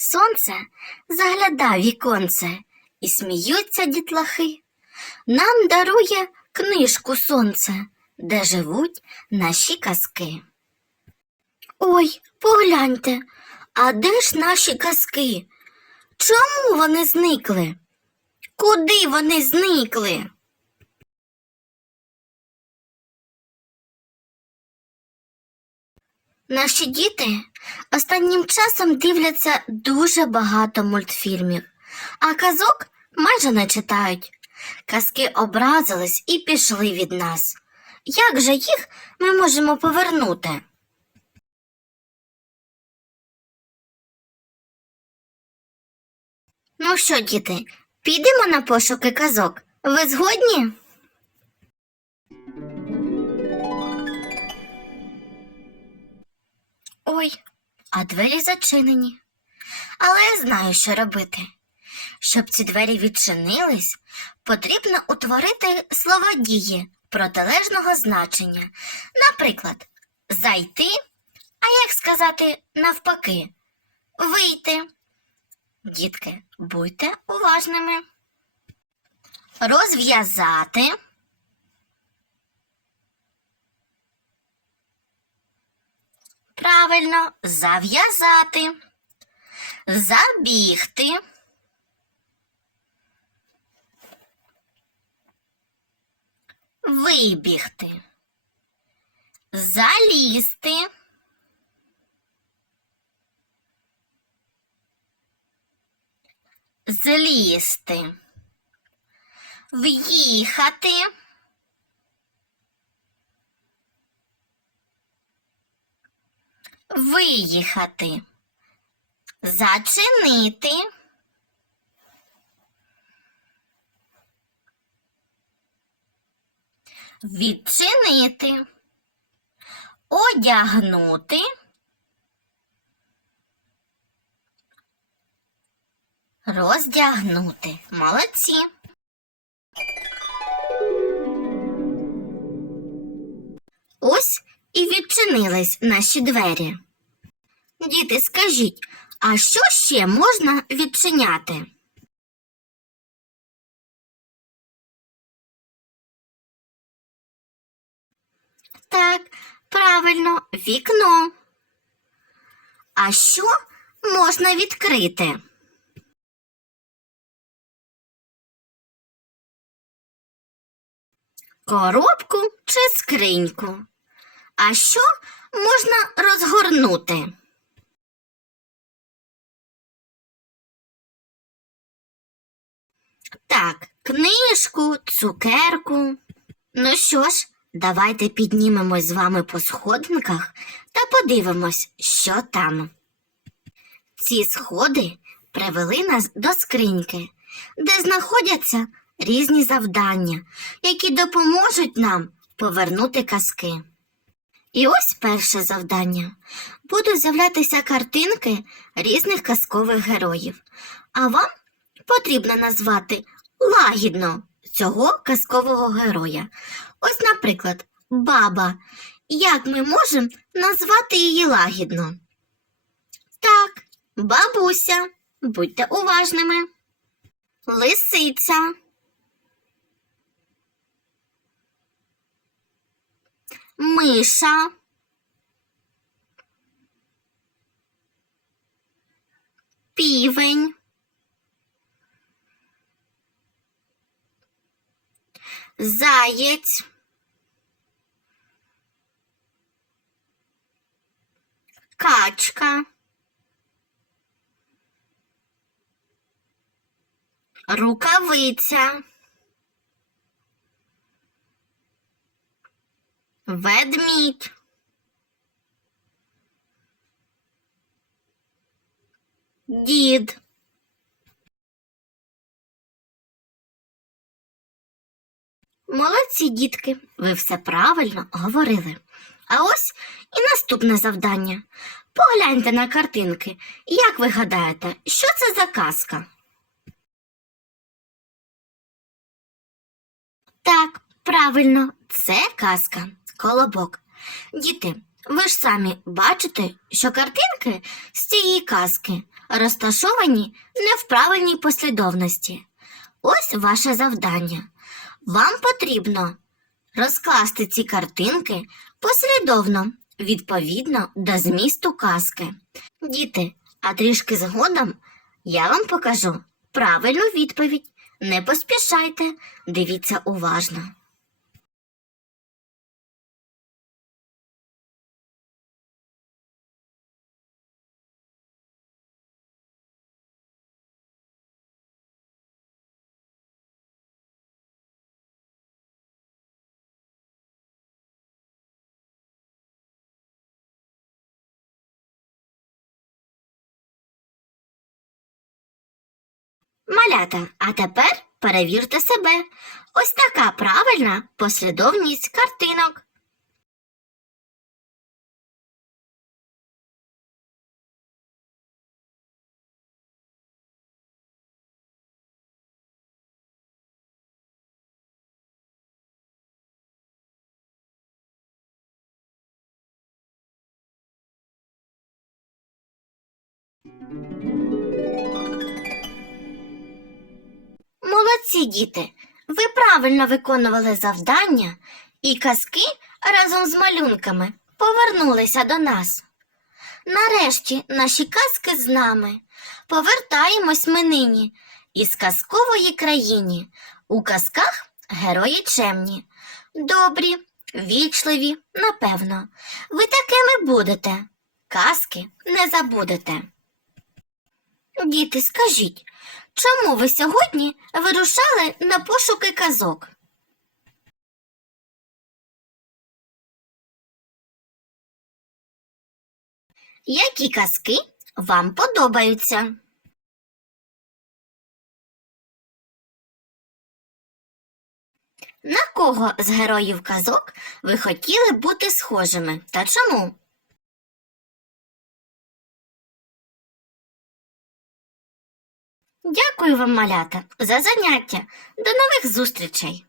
Сонце заглядав віконце, і сміються дітлахи. Нам дарує книжку сонце, де живуть наші казки. Ой, погляньте, а де ж наші казки? Чому вони зникли? Куди вони зникли? Наші діти останнім часом дивляться дуже багато мультфільмів, а казок майже не читають. Казки образились і пішли від нас. Як же їх ми можемо повернути? Ну що, діти, підемо на пошуки казок. Ви згодні? Ой, а двері зачинені. Але я знаю, що робити. Щоб ці двері відчинились, потрібно утворити слова дії протилежного значення. Наприклад, зайти, а як сказати навпаки, вийти. Дітки, будьте уважними. Розв'язати. Правильно, зав'язати. Забігти. Вибігти. Залізти. Злізти. В'їхати. Виїхати. Зачинити. Відчинити. Одягнути. Роздягнути. Молодці. І відчинились наші двері. Діти, скажіть, а що ще можна відчиняти? Так, правильно, вікно. А що можна відкрити? Коробку чи скриньку? А що можна розгорнути? Так, книжку, цукерку. Ну що ж, давайте піднімемось з вами по сходинках та подивимось, що там. Ці сходи привели нас до скриньки, де знаходяться різні завдання, які допоможуть нам повернути казки. І ось перше завдання. Будуть з'являтися картинки різних казкових героїв, а вам потрібно назвати лагідно цього казкового героя. Ось, наприклад, баба. Як ми можемо назвати її лагідно? Так, бабуся. Будьте уважними. Лисиця. Миша. Півень. Заєць. Качка. Рукавиця. Ведмідь. Дід. Молодці, дітки, ви все правильно говорили. А ось і наступне завдання. Погляньте на картинки. Як ви гадаєте, що це за казка? Так, правильно, це казка, колобок. Діти, Ви ж самі бачите, що картинки з цієї казки розташовані не в правильній послідовності. Ось ваше завдання. Вам потрібно розкласти ці картинки послідовно, відповідно до змісту казки. Діти, а трішки згодом я вам покажу правильну відповідь. Не поспішайте, дивіться уважно. Малята, а тепер перевірте себе. Ось така правильна послідовність картинок. Молодці, діти! Ви правильно виконували завдання, і казки разом з малюнками повернулися до нас. Нарешті наші казки з нами. Повертаємось ми нині із казкової країні. У казках герої чемні, добрі, вічливі, напевно. Ви такими будете. Казки не забудете. Діти, скажіть, Чому ви сьогодні вирушали на пошуки казок? Які казки вам подобаються? На кого з героїв казок ви хотіли бути схожими та чому? Дякую вам, малята, за заняття. До нових зустрічей!